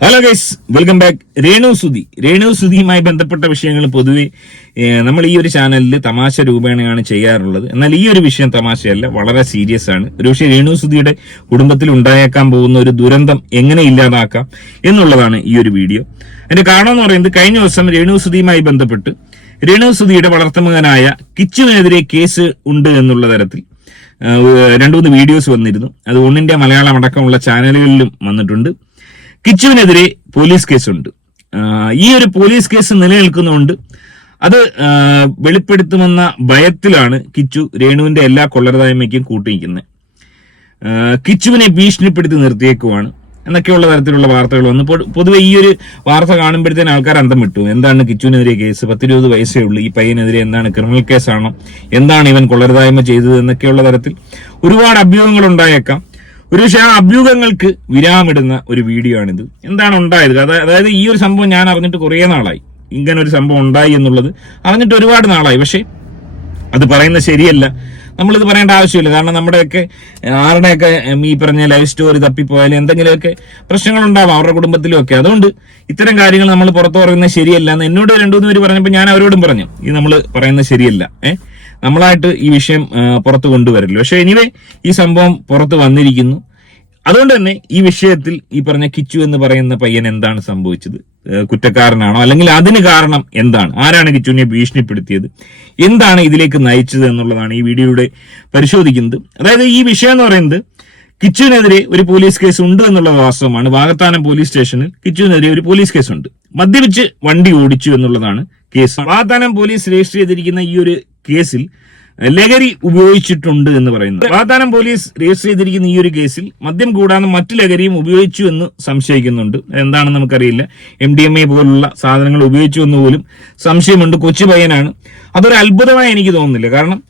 Hello guys welcome back Renu Sudhi. Renu സുധിയുമായി ബന്ധപ്പെട്ട വിഷയങ്ങൾ പൊതുവെ നമ്മൾ ഈ ഒരു ചാനലിൽ തമാശ രൂപേണയാണ് ചെയ്യാറുള്ളത്. എന്നാൽ ഈ ഒരു വിഷയം തമാശയല്ല വളരെ സീരിയസ് ആണ്. ഒരുപക്ഷെ രേണു സുധിയുടെ കുടുംബത്തിൽ ഉണ്ടായേക്കാൻ പോകുന്ന ഒരു ദുരന്തം എങ്ങനെ ഇല്ലാതാക്കാം എന്നുള്ളതാണ് ഈ ഒരു വീഡിയോ അതിന്റെ കാരണം എന്ന് പറയുന്നത് കഴിഞ്ഞ ദിവസം രേണു സുധിയുമായി ബന്ധപ്പെട്ട് രേണു സുധിയുടെ വളർത്തുമകനായ കിച്ചുവിനെതിരെ കേസ് ഉണ്ട് എന്നുള്ള തരത്തിൽ രണ്ടു മൂന്ന് വീഡിയോസ് വന്നിരുന്നു. അത് ഒന്നിന്റെ മലയാളം അടക്കമുള്ള ചാനലുകളിലും വന്നിട്ടുണ്ട്. കിച്ചുവിനെതിരെ പോലീസ് കേസുണ്ട്. ഈ ഒരു പോലീസ് കേസ് നിലനിൽക്കുന്നുണ്ട് അത് വെളിപ്പെടുത്തുമെന്ന ഭയത്തിലാണ് കിച്ചു രേണുവിന്റെ എല്ലാ കൊള്ളരതായ്മയ്ക്കും കൂട്ടിയിരിക്കുന്നത് കിച്ചുവിനെ ഭീഷണിപ്പെടുത്തി നിർത്തിയേക്കുവാണ്. എന്നൊക്കെയുള്ള തരത്തിലുള്ള വാർത്തകൾ വന്നു. പൊതുവെ ഈ ഒരു വാർത്ത കാണുമ്പോഴത്തേന് ആൾക്കാർ അന്തം വിട്ടു. എന്താണ് കിച്ചുവിനെതിരെ കേസ്? പത്തിരുപത് വയസ്സേ ഉള്ളൂ. ഈ പയ്യനെതിരെ എന്താണ് ക്രിമിനൽ കേസാണോ? എന്താണ് ഇവൻ കൊള്ളരുതായ്മ ചെയ്തത്? എന്നൊക്കെയുള്ള തരത്തിൽ ഒരുപാട് അഭ്യൂഹങ്ങൾ ഉണ്ടായേക്കാം ഒരുപക്ഷെ ആ അഭ്യൂഹങ്ങൾക്ക് വിരാമിടുന്ന ഒരു വീഡിയോ ആണിത്. എന്താണ് ഉണ്ടായത്? അതായത് ഈ ഒരു സംഭവം ഞാൻ അറിഞ്ഞിട്ട് കുറേ നാളായി. ഇങ്ങനെ ഒരു സംഭവം ഉണ്ടായി എന്നുള്ളത് അറിഞ്ഞിട്ട് ഒരുപാട് നാളായി. പക്ഷേ അത് പറയുന്നത് ശരിയല്ല. നമ്മളിത് പറയേണ്ട ആവശ്യമില്ല. കാരണം നമ്മുടെയൊക്കെ ആരുടെയൊക്കെ ഈ പറഞ്ഞ ലൈഫ് സ്റ്റോറി തപ്പിപ്പോയാലും എന്തെങ്കിലുമൊക്കെ പ്രശ്നങ്ങൾ ഉണ്ടാവാം അവരുടെ കുടുംബത്തിലും ഒക്കെ. അതുകൊണ്ട് ഇത്തരം കാര്യങ്ങൾ നമ്മൾ പുറത്തു പറയുന്നത് ശരിയല്ല എന്ന് എന്നോട് രണ്ടു മൂന്ന് പേര് പറഞ്ഞപ്പോൾ ഞാൻ അവരോടും പറഞ്ഞു. ഇത് നമ്മൾ പറയുന്നത് ശരിയല്ല. ഏഹ് നമ്മളായിട്ട് ഈ വിഷയം പുറത്തു കൊണ്ടുവരില്ല. പക്ഷേ എനിവേ ഈ സംഭവം പുറത്ത് വന്നിരിക്കുന്നു. അതുകൊണ്ട് തന്നെ ഈ വിഷയത്തിൽ ഈ പറഞ്ഞ കിച്ചു എന്ന് പറയുന്ന പയ്യൻ എന്താണ് സംഭവിച്ചത്? കുറ്റക്കാരനാണോ? അല്ലെങ്കിൽ അതിന് കാരണം എന്താണ്? ആരാണ് കിച്ചുവിനെ ഭീഷണിപ്പെടുത്തിയത്? എന്താണ് ഇതിലേക്ക് നയിച്ചത് എന്നുള്ളതാണ് ഈ വീഡിയോയുടെ പരിശോധിക്കുന്നത്. അതായത് ഈ വിഷയം എന്ന് പറയുന്നത് കിച്ചുവിനെതിരെ ഒരു പോലീസ് കേസ് ഉണ്ട് എന്നുള്ള വാസ്തവമാണ് വാകത്താനം പോലീസ് സ്റ്റേഷനിൽ കിച്ചുവിനെതിരെ ഒരു പോലീസ് കേസ് ഉണ്ട്. മദ്യപിച്ച് വണ്ടി ഓടിച്ചു എന്നുള്ളതാണ് കേസ്. വാകത്താനം പോലീസ് രജിസ്റ്റർ ചെയ്തിരിക്കുന്ന ഈ ഒരു കേസിൽ ലഹരി ഉപയോഗിച്ചിട്ടുണ്ട് എന്ന് പറയുന്നത്. വാഗ്ദാനം പോലീസ് രജിസ്റ്റർ ചെയ്തിരിക്കുന്ന ഈ ഒരു കേസിൽ മദ്യം കൂടാതെ മറ്റു ലഹരിയും ഉപയോഗിച്ചു എന്ന് സംശയിക്കുന്നുണ്ട്. എന്താണെന്ന് നമുക്കറിയില്ല. എം ഡി എം എ പോലുള്ള സാധനങ്ങൾ ഉപയോഗിച്ചു എന്ന് പോലും സംശയമുണ്ട്. കൊച്ചു പയ്യനാണ്. അതൊരു അത്ഭുതമായി എനിക്ക് തോന്നുന്നില്ല. കാരണം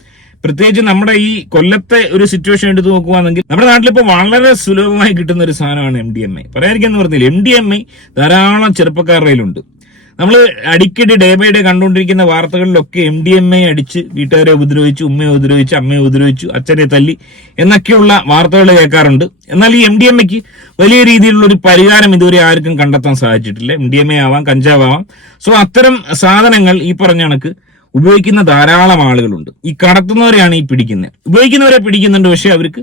പ്രത്യേകിച്ച് നമ്മുടെ ഈ കൊല്ലത്തെ ഒരു സിറ്റുവേഷൻ എടുത്ത് നോക്കുകയാണെങ്കിൽ നമ്മുടെ നാട്ടിൽ ഇപ്പോൾ വളരെ സുലഭമായി കിട്ടുന്ന ഒരു സാധനമാണ് എം ഡി എം ഐ പറയാതിരിക്കാന്ന് പറഞ്ഞില്ല എം ഡി എം ഐ ധാരാളം ചെറുപ്പക്കാരുടെ നമ്മൾ അടിക്കടി ഡേ ബൈ ഡേ കണ്ടുകൊണ്ടിരിക്കുന്ന വാർത്തകളിലൊക്കെ എം ഡി എം എ അടിച്ച് വീട്ടുകാരെ ഉപദ്രവിച്ചു ഉമ്മയെ ഉപദ്രവിച്ചു അമ്മയെ ഉപദ്രവിച്ചു അച്ഛനെ തല്ലി എന്നൊക്കെയുള്ള വാർത്തകൾ കേൾക്കാറുണ്ട്. എന്നാൽ ഈ എം ഡി എം എക്ക് വലിയ രീതിയിലുള്ള ഒരു പരിഹാരം ഇതുവരെ ആർക്കും കണ്ടെത്താൻ സാധിച്ചിട്ടില്ല. എം ഡി എം എ ആവാം കഞ്ചാവ് സോ അത്തരം സാധനങ്ങൾ ഈ പറഞ്ഞ കണക്ക് ഉപയോഗിക്കുന്ന ധാരാളം ആളുകളുണ്ട്. ഈ കടത്തുന്നവരെയാണ് ഈ പിടിക്കുന്നത്. ഉപയോഗിക്കുന്നവരെ പിടിക്കുന്നുണ്ട് പക്ഷെ അവർക്ക്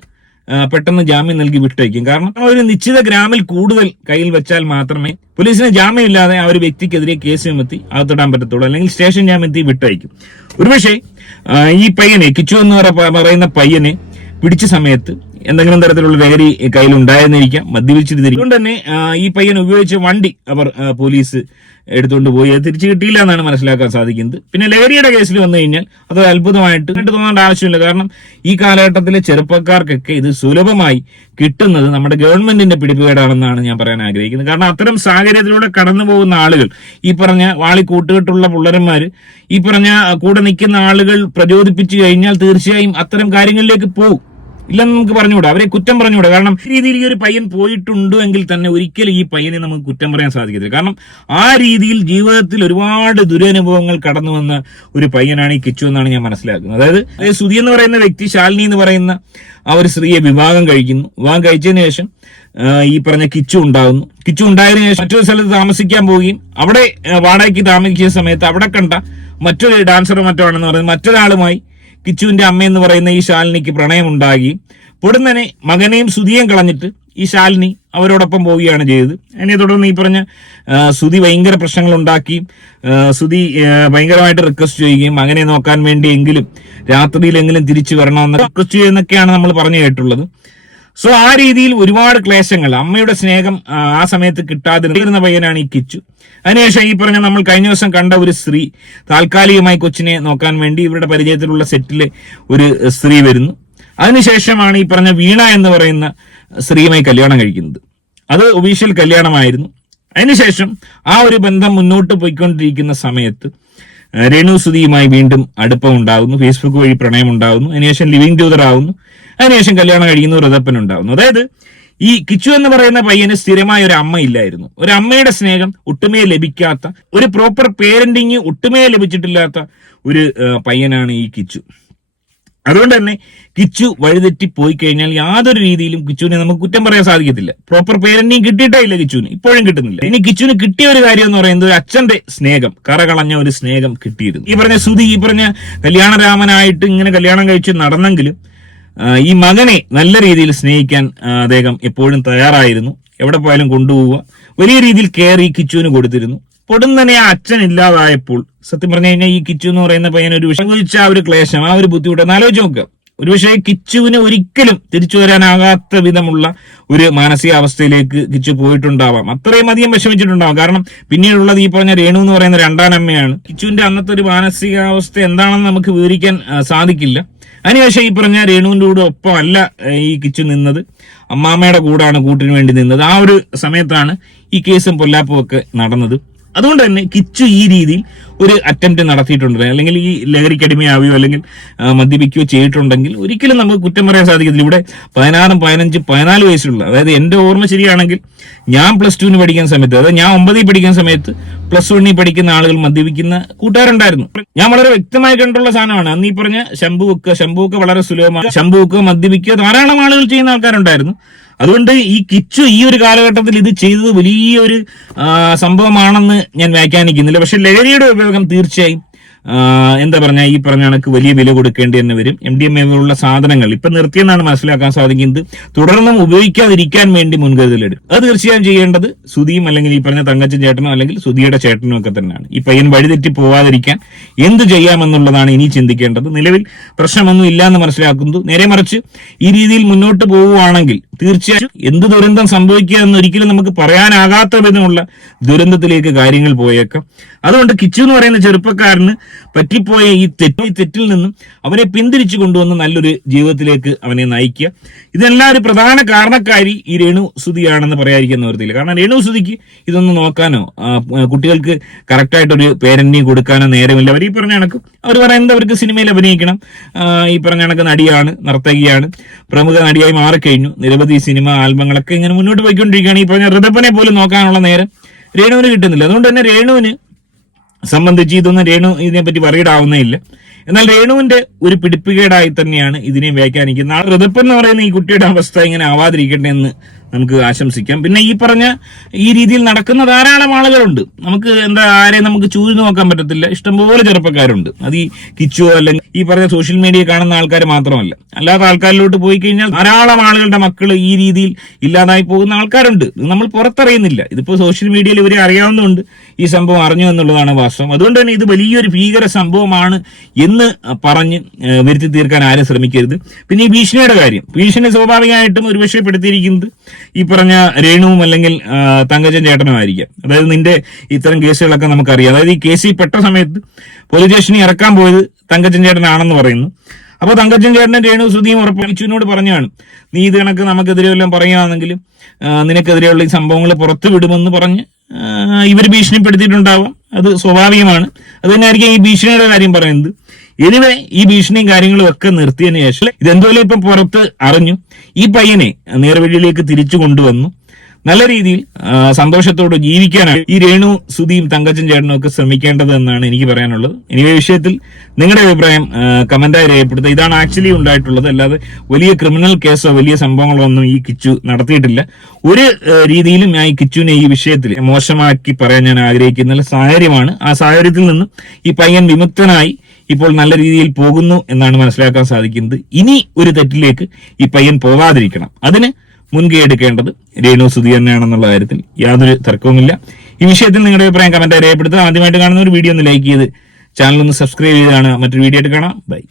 പെട്ടെന്ന് ജാമ്യം നൽകി വിട്ടയക്കും. കാരണം ഒരു നിശ്ചിത ഗ്രാമിൽ കൂടുതൽ കയ്യിൽ വെച്ചാൽ മാത്രമേ പോലീസിന് ജാമ്യമില്ലാതെ ആ ഒരു വ്യക്തിക്കെതിരെ കേസ് ചുമത്തി അകത്തിടാൻ പറ്റത്തുള്ളൂ. അല്ലെങ്കിൽ സ്റ്റേഷൻ ജാമ്യത്തി വിട്ടയക്കും. ഒരുപക്ഷെ ഈ പയ്യനെ കിച്ചു എന്ന് പറയുന്ന പയ്യനെ പിടിച്ച സമയത്ത് എന്തെങ്കിലും തരത്തിലുള്ള ലഹരി കയ്യിൽ ഉണ്ടായിരുന്നിരിക്കാം മദ്യപിച്ചിരുന്നിരിക്കും. അതുകൊണ്ട് തന്നെ ഈ പയ്യൻ ഉപയോഗിച്ച വണ്ടി അവർ പോലീസ് എടുത്തുകൊണ്ട് പോയി. അത് തിരിച്ചു കിട്ടിയില്ല എന്നാണ് മനസ്സിലാക്കാൻ സാധിക്കുന്നത്. പിന്നെ ലഹരിയുടെ കേസിൽ വന്നു കഴിഞ്ഞാൽ അത് അത്ഭുതമായിട്ട് കണ്ടു തോന്നേണ്ട ആവശ്യമില്ല. കാരണം ഈ കാലഘട്ടത്തിലെ ചെറുപ്പക്കാർക്കൊക്കെ ഇത് സുലഭമായി കിട്ടുന്നത് നമ്മുടെ ഗവൺമെന്റിന്റെ പിടിപ്പുകേടാണെന്നാണ് ഞാൻ പറയാൻ ആഗ്രഹിക്കുന്നത്. കാരണം അത്തരം സാഹചര്യത്തിലൂടെ കടന്നു പോകുന്ന ആളുകൾ ഈ പറഞ്ഞ വാളി കൂട്ടുകെട്ടുള്ള പുള്ളരന്മാർ ഈ പറഞ്ഞ കൂടെ നിൽക്കുന്ന ആളുകൾ പ്രചോദിപ്പിച്ചു കഴിഞ്ഞാൽ തീർച്ചയായും അത്തരം കാര്യങ്ങളിലേക്ക് പോകും. ഇല്ലെന്ന് നമുക്ക് പറഞ്ഞുകൂടാ. അവരെ കുറ്റം പറഞ്ഞുകൂടാ. കാരണം ഈ രീതിയിൽ ഈ ഒരു പയ്യൻ പോയിട്ടുണ്ട് എങ്കിൽ തന്നെ ഒരിക്കലും ഈ പയ്യനെ നമുക്ക് കുറ്റം പറയാൻ സാധിക്കത്തില്ല. കാരണം ആ രീതിയിൽ ജീവിതത്തിൽ ഒരുപാട് ദുരനുഭവങ്ങൾ കടന്നു വന്ന ഒരു പയ്യനാണ് ഈ കിച്ചു എന്നാണ് ഞാൻ മനസ്സിലാക്കുന്നത്. അതായത് സുധി എന്ന് പറയുന്ന വ്യക്തി ശാലിനി എന്ന് പറയുന്ന ആ ഒരു സ്ത്രീയെ വിവാഹം കഴിക്കുന്നു. വിവാഹം കഴിച്ചതിന് ശേഷം ഈ പറഞ്ഞ കിച്ചു ഉണ്ടാകുന്നു. കിച്ചു ഉണ്ടായതിനു ശേഷം മറ്റൊരു സ്ഥലത്ത് താമസിക്കാൻ പോവുകയും അവിടെ വാടകയ്ക്ക് താമസിക്കുന്ന സമയത്ത് അവിടെ കണ്ട മറ്റൊരു ഡാൻസറോ മറ്റോ ആണെന്ന് പറയുന്നത് മറ്റൊരാളുമായി കിച്ചുവിന്റെ അമ്മയെന്ന് പറയുന്ന ഈ ശാലിനിക്ക് പ്രണയം ഉണ്ടാകുകയും പൊടുന്നനെ മകനെയും സുതിയും കളഞ്ഞിട്ട് ഈ ശാലിനി അവരോടൊപ്പം പോവുകയാണ് ചെയ്തത്. അതിനെ തുടർന്ന് ഈ പറഞ്ഞ സുതി ഭയങ്കര പ്രശ്നങ്ങൾ ഉണ്ടാക്കി സുതി ഭയങ്കരമായിട്ട് റിക്വസ്റ്റ് ചെയ്യുകയും മകനെ നോക്കാൻ വേണ്ടിയെങ്കിലും രാത്രിയിലെങ്കിലും തിരിച്ചു വരണമെന്ന് റിക്വസ്റ്റ് ചെയ്യുന്നൊക്കെയാണ് നമ്മൾ പറഞ്ഞു കേട്ടുള്ളത് സോ ആ രീതിയിൽ ഒരുപാട് ക്ലേശങ്ങൾ അമ്മയുടെ സ്നേഹം ആ സമയത്ത് കിട്ടാതിരുന്ന പയ്യനാണ് ഈ കിച്ചു. അതിനുശേഷം ഈ പറഞ്ഞ നമ്മൾ കഴിഞ്ഞ ദിവസം കണ്ട ഒരു സ്ത്രീ താൽക്കാലികമായി കൊച്ചിനെ നോക്കാൻ വേണ്ടി ഇവരുടെ പരിചയത്തിലുള്ള സെറ്റിൽ ഒരു സ്ത്രീ വരുന്നു. അതിനുശേഷമാണ് ഈ പറഞ്ഞ വീണ എന്ന് പറയുന്ന സ്ത്രീയുമായി കല്യാണം കഴിക്കുന്നത്. അത് ഒഫീഷ്യൽ കല്യാണമായിരുന്നു. അതിനുശേഷം ആ ഒരു ബന്ധം മുന്നോട്ട് പോയിക്കൊണ്ടിരിക്കുന്ന സമയത്ത് രേണു സുധിയുമായി വീണ്ടും അടുപ്പം ഉണ്ടാകുന്നു ഫേസ്ബുക്ക് വഴി പ്രണയം ഉണ്ടാകുന്നു അതിനുശേഷം ലിവിങ് ട്യൂതർ ആവുന്നു. അതിനുശേഷം കല്യാണം കഴിക്കുന്നു റതപ്പൻ ഉണ്ടാകുന്നു അതായത് ഈ കിച്ചു എന്ന് പറയുന്ന പയ്യന് സ്ഥിരമായ ഒരു അമ്മ ഇല്ലായിരുന്നു. ഒരു അമ്മയുടെ സ്നേഹം ഒട്ടുമേ ലഭിക്കാത്ത ഒരു പ്രോപ്പർ പേരന്റിങ് ഒട്ടുമേ ലഭിച്ചിട്ടില്ലാത്ത ഒരു പയ്യനാണ് ഈ കിച്ചു. അതുകൊണ്ട് തന്നെ കിച്ചു വഴിതെറ്റി പോയി കഴിഞ്ഞാൽ യാതൊരു രീതിയിലും കിച്ചുവിനെ നമുക്ക് കുറ്റം പറയാൻ സാധിക്കത്തില്ല. പ്രോപ്പർ പേരന്റിങ് കിട്ടിയിട്ടേ ഇല്ല കിച്ചുവിന്. ഇപ്പോഴും കിട്ടുന്നില്ല. ഇനി കിച്ചുവിന് കിട്ടിയ ഒരു കാര്യം എന്ന് പറയുന്നത് അച്ഛന്റെ സ്നേഹം കറകളഞ്ഞ ഒരു സ്നേഹം കിട്ടിയിരുന്നു. ഈ പറഞ്ഞ സുധി ഈ പറഞ്ഞ കല്യാണരാമനായിട്ട് ഇങ്ങനെ കല്യാണം കഴിച്ച് നടന്നെങ്കിലും ഈ മകനെ നല്ല രീതിയിൽ സ്നേഹിക്കാൻ അദ്ദേഹം എപ്പോഴും തയ്യാറായിരുന്നു. എവിടെ പോയാലും കൊണ്ടുപോവുക. വലിയ രീതിയിൽ കെയർ ഈ കിച്ചുവിന് കൊടുത്തിരുന്നു. പൊടുന്നനെ ആ അച്ഛൻ ഇല്ലാതായപ്പോൾ സത്യം പറഞ്ഞു കഴിഞ്ഞാൽ ഈ കിച്ചു എന്ന് പറയുന്ന പയ്യൻ ഒരു വിഷയം. ആ ഒരു ക്ലേശം ആ ഒരു ബുദ്ധിമുട്ട്. എന്നാലോചിച്ച് നോക്കുക ഒരു പക്ഷേ കിച്ചുവിന് ഒരിക്കലും തിരിച്ചു വരാനാകാത്ത വിധമുള്ള ഒരു മാനസികാവസ്ഥയിലേക്ക് കിച്ചു പോയിട്ടുണ്ടാവാം. അത്രയും അധികം വിഷമിച്ചിട്ടുണ്ടാവാം. കാരണം പിന്നീടുള്ളത് ഈ പറഞ്ഞ രേണു എന്ന് പറയുന്ന രണ്ടാനമ്മയാണ് കിച്ചുവിന്റെ അന്നത്തെ ഒരു മാനസികാവസ്ഥ എന്താണെന്ന് നമുക്ക് വിവരിക്കാൻ സാധിക്കില്ല. അതിനുശേഷം ഈ പറഞ്ഞ രേണുവിന്റെ കൂടെ ഒപ്പമല്ല ഈ കിച്ചു നിന്നത്. അമ്മാമ്മയുടെ കൂടാണ് കൂട്ടിന് വേണ്ടി നിന്നത്. ആ ഒരു സമയത്താണ് ഈ കേസും പൊല്ലാപ്പും ഒക്കെ നടന്നത്. അതുകൊണ്ട് തന്നെ കിച്ചു ഈ രീതിയിൽ ഒരു അറ്റംപ്റ്റ് നടത്തിയിട്ടുണ്ട് അല്ലെങ്കിൽ ഈ ലഹരിക്കടിമയാവുകയോ അല്ലെങ്കിൽ മദ്യപിക്കുകയോ ചെയ്തിട്ടുണ്ടെങ്കിൽ ഒരിക്കലും നമുക്ക് കുറ്റം പറയാൻ സാധിക്കത്തില്ല. ഇവിടെ പതിനാറും പതിനഞ്ച് പതിനാല് വയസ്സുള്ള അതായത് എന്റെ ഓർമ്മ ശരിയാണെങ്കിൽ ഞാൻ പ്ലസ് ടുവിന് പഠിക്കുന്ന സമയത്ത് അതായത് ഞാൻ ഒമ്പതിൽ പഠിക്കുന്ന സമയത്ത് പ്ലസ് വണ്ണിൽ പഠിക്കുന്ന ആളുകൾ മദ്യപിക്കുന്ന കൂട്ടുകാരുണ്ടായിരുന്നു. ഞാൻ വളരെ വ്യക്തമായി കണ്ടുള്ള സാധനമാണ്. അന്ന് ഈ പറഞ്ഞ ശംഭുവൊക്കെ ശംഭുവൊക്കെ വളരെ സുലഭമാണ്. ശംഭുവൊക്കെ മദ്യപിക്കുക ധാരാളം ആളുകൾ ചെയ്യുന്ന ആൾക്കാരുണ്ടായിരുന്നു. അതുകൊണ്ട് ഈ കിച്ചു ഈ ഒരു കാലഘട്ടത്തിൽ ഇത് ചെയ്തത് വലിയൊരു സംഭവമാണെന്ന് ഞാൻ വ്യാഖ്യാനിക്കുന്നില്ല. പക്ഷെ ലഹരിയുടെ ഉപയോഗം തീർച്ചയായും എന്താ പറഞ്ഞ ഈ പറഞ്ഞ കണക്ക് വലിയ വില കൊടുക്കേണ്ടി തന്നെ വരും. എം ഡി എം എ പോലുള്ള സാധനങ്ങൾ ഇപ്പൊ നിർത്തിയെന്നാണ് മനസ്സിലാക്കാൻ സാധിക്കുന്നത്. തുടർന്നും ഉപയോഗിക്കാതിരിക്കാൻ വേണ്ടി മുൻകരുതലെടുക്കും അത് തീർച്ചയായും ചെയ്യേണ്ടത് സുധിയും അല്ലെങ്കിൽ ഈ പറഞ്ഞ തങ്കച്ചൻ ചേട്ടനോ അല്ലെങ്കിൽ സുധിയുടെ ചേട്ടനോ ഒക്കെ തന്നെയാണ്. ഈ പയ്യൻ വഴിതെറ്റി പോവാതിരിക്കാൻ എന്ത് ചെയ്യാമെന്നുള്ളതാണ് ഇനി ചിന്തിക്കേണ്ടത്. നിലവിൽ പ്രശ്നമൊന്നും ഇല്ല എന്ന് മനസ്സിലാക്കുന്നു. നേരെ മറിച്ച് ഈ രീതിയിൽ മുന്നോട്ട് പോവുകയാണെങ്കിൽ തീർച്ചയായും എന്ത് ദുരന്തം സംഭവിക്കുക എന്ന് ഒരിക്കലും നമുക്ക് പറയാനാകാത്ത വിധമുള്ള ദുരന്തത്തിലേക്ക് കാര്യങ്ങൾ പോയേക്കാം. അതുകൊണ്ട് കിച്ചു എന്ന് പറയുന്ന ചെറുപ്പക്കാരന് പറ്റിപ്പോയ ഈ തെറ്റ് തെറ്റിൽ നിന്നും അവനെ പിന്തിരിച്ചു കൊണ്ടുവന്ന് നല്ലൊരു ജീവിതത്തിലേക്ക് അവനെ നയിക്കുക. ഇതെല്ലാം ഒരു പ്രധാന കാരണക്കാരി ഈ രേണു സുതിയാണെന്ന് പറയാതിരിക്കുന്ന നിവൃത്തിയില്ല. കാരണം രേണു സുതിക്ക് ഇതൊന്നും നോക്കാനോ കുട്ടികൾക്ക് കറക്റ്റായിട്ടൊരു പേരന്റിനെ കൊടുക്കാനോ നേരമില്ല. അവർ ഈ പറഞ്ഞ കണക്ക് അവർ പറയുന്നത് അവർക്ക് സിനിമയിൽ അഭിനയിക്കണം? ഈ പറഞ്ഞ കണക്ക് നടിയാണ് നർത്തകിയാണ് പ്രമുഖ നടിയായി മാറിക്കഴിഞ്ഞു. നിരവധി സിനിമ ആൽബങ്ങളൊക്കെ ഇങ്ങനെ മുന്നോട്ട് പോയിക്കൊണ്ടിരിക്കുകയാണ്. ഈ പറഞ്ഞ ഋതപ്പനെ പോലും നോക്കാനുള്ള നേരം രേണുവിന് കിട്ടുന്നില്ല. അതുകൊണ്ട് തന്നെ രേണുവിന് സംബന്ധിച്ച് ഇതൊന്നും രേണു ഇതിനെപ്പറ്റി വറീഡാവുന്നേ ഇല്ല. എന്നാൽ രേണുവിന്റെ ഒരു പിടിപ്പുകേടായി തന്നെയാണ് ഇതിനെ വ്യാഖ്യാനിക്കുന്നത്. ആ ഋതപ്പെന്ന് പറയുന്ന ഈ കുട്ടിയുടെ അവസ്ഥ ഇങ്ങനെ ആവാതിരിക്കട്ടെ എന്ന് നമുക്ക് ആശംസിക്കാം. പിന്നെ ഈ പറഞ്ഞ ഈ രീതിയിൽ നടക്കുന്ന ധാരാളം ആളുകളുണ്ട്. നമുക്ക് എന്താ ആരെയും നമുക്ക് ചൂരി നോക്കാൻ പറ്റത്തില്ല. ഇഷ്ടംപോലെ ചെറുപ്പക്കാരുണ്ട്. അത് ഈ കിച്ചു അല്ലെങ്കിൽ ഈ പറഞ്ഞ സോഷ്യൽ മീഡിയ കാണുന്ന ആൾക്കാർ മാത്രമല്ല. അല്ലാത്ത ആൾക്കാരിലോട്ട് പോയി കഴിഞ്ഞാൽ ധാരാളം ആളുകളുടെ മക്കൾ ഈ രീതിയിൽ ഇല്ലാതായി പോകുന്ന ആൾക്കാരുണ്ട്. ഇത് നമ്മൾ പുറത്തറിയുന്നില്ല. ഇതിപ്പോ സോഷ്യൽ മീഡിയയിൽ ഇവരെ അറിയാവുന്നതുകൊണ്ട് ഈ സംഭവം അറിഞ്ഞു എന്നുള്ളതാണ് വാസ്തവം. അതുകൊണ്ട് തന്നെ ഇത് വലിയൊരു ഭീകര സംഭവമാണ് എന്ന് പറഞ്ഞ് വരുത്തി തീർക്കാൻ ആരും ശ്രമിക്കരുത്. പിന്നെ ഈ ഭീഷണിയുടെ കാര്യം. ഭീഷണി സ്വാഭാവികമായിട്ടും ഒരുപക്ഷെ പെടുത്തിയിരിക്കുന്നത് ഈ പറഞ്ഞ രേണുവും അല്ലെങ്കിൽ തങ്കജൻ ചേട്ടനും ആയിരിക്കാം. അതായത് നിന്റെ ഇത്തരം കേസുകളൊക്കെ നമുക്കറിയാം. അതായത് ഈ കേസിൽ പെട്ട സമയത്ത് പോലീസ് സ്റ്റേഷനിൽ ഇറക്കാൻ പോയത് തങ്കച്ചൻ ചേട്ടനാണെന്ന് പറയുന്നു. അപ്പോൾ തങ്കച്ചൻ ചേട്ടനും രേണു ശ്രുതിയും ഉറപ്പിച്ചുവിനോട് പറഞ്ഞാണ്. നീ ഇത് കണക്ക് നമുക്കെതിരെ വല്ലതും പറയുകയാണെങ്കിൽ ആ, നിനക്കെതിരെയുള്ള ഈ സംഭവങ്ങൾ പുറത്തു വിടുമെന്ന് പറഞ്ഞ് ഇവർ ഭീഷണിപ്പെടുത്തിയിട്ടുണ്ടാവാം. അത് സ്വാഭാവികമാണ്. അത് തന്നെയായിരിക്കും ഈ ഭീഷണിയുടെ കാര്യം പറയുന്നത്. എനിവേ ഈ ഭീഷണിയും കാര്യങ്ങളും ഒക്കെ നിർത്തിയതിനു ശേഷം ഇതെന്തോലും ഇപ്പം പുറത്ത് അറിഞ്ഞു. ഈ പയ്യനെ നേർവഴിയിലേക്ക് തിരിച്ചു കൊണ്ടുവന്നു. നല്ല രീതിയിൽ സന്തോഷത്തോടെ ജീവിക്കാനാണ് ഈ രേണു സുധിയും തങ്കച്ചൻ ചേട്ടനും ഒക്കെ ശ്രമിക്കേണ്ടത് എന്നാണ് എനിക്ക് പറയാനുള്ളത്. ഇനി വിഷയത്തിൽ നിങ്ങളുടെ അഭിപ്രായം കമന്റായി രേഖപ്പെടുത്തുക. ഇതാണ് ആക്ച്വലി ഉണ്ടായിട്ടുള്ളത്. അല്ലാതെ വലിയ ക്രിമിനൽ കേസോ വലിയ സംഭവങ്ങളോ ഒന്നും ഈ കിച്ചു നടത്തിയിട്ടില്ല. ഒരു രീതിയിലും ഞാൻ ഈ കിച്ചുവിനെ ഈ വിഷയത്തിൽ മോശമാക്കി പറയാൻ ഞാൻ ആഗ്രഹിക്കുന്ന സാഹചര്യമാണ്. ആ സാഹചര്യത്തിൽ നിന്നും ഈ പയ്യൻ വിമുക്തനായി ഇപ്പോൾ നല്ല രീതിയിൽ പോകുന്നു എന്നാണ് മനസ്സിലാക്കാൻ സാധിക്കുന്നത്. ഇനി ഒരു തെറ്റിലേക്ക് ഈ പയ്യൻ പോകാതിരിക്കണം അതിന് മുൻകൈ എടുക്കേണ്ടത് രേണു സുധി തന്നെയാണെന്നുള്ള കാര്യത്തിൽ യാതൊരു തർക്കവുമില്ല. ഈ വിഷയത്തിൽ നിങ്ങളുടെ അഭിപ്രായം കമന്റ് രേഖപ്പെടുത്തുക. ആദ്യമായിട്ട് കാണുന്ന ഒരു വീഡിയോ ഒന്ന് ലൈക്ക് ചെയ്ത് ചാനൽ ഒന്ന് സബ്സ്ക്രൈബ് ചെയ്താണ്. മറ്റൊരു വീഡിയോ ആയിട്ട് കാണാം. ബൈ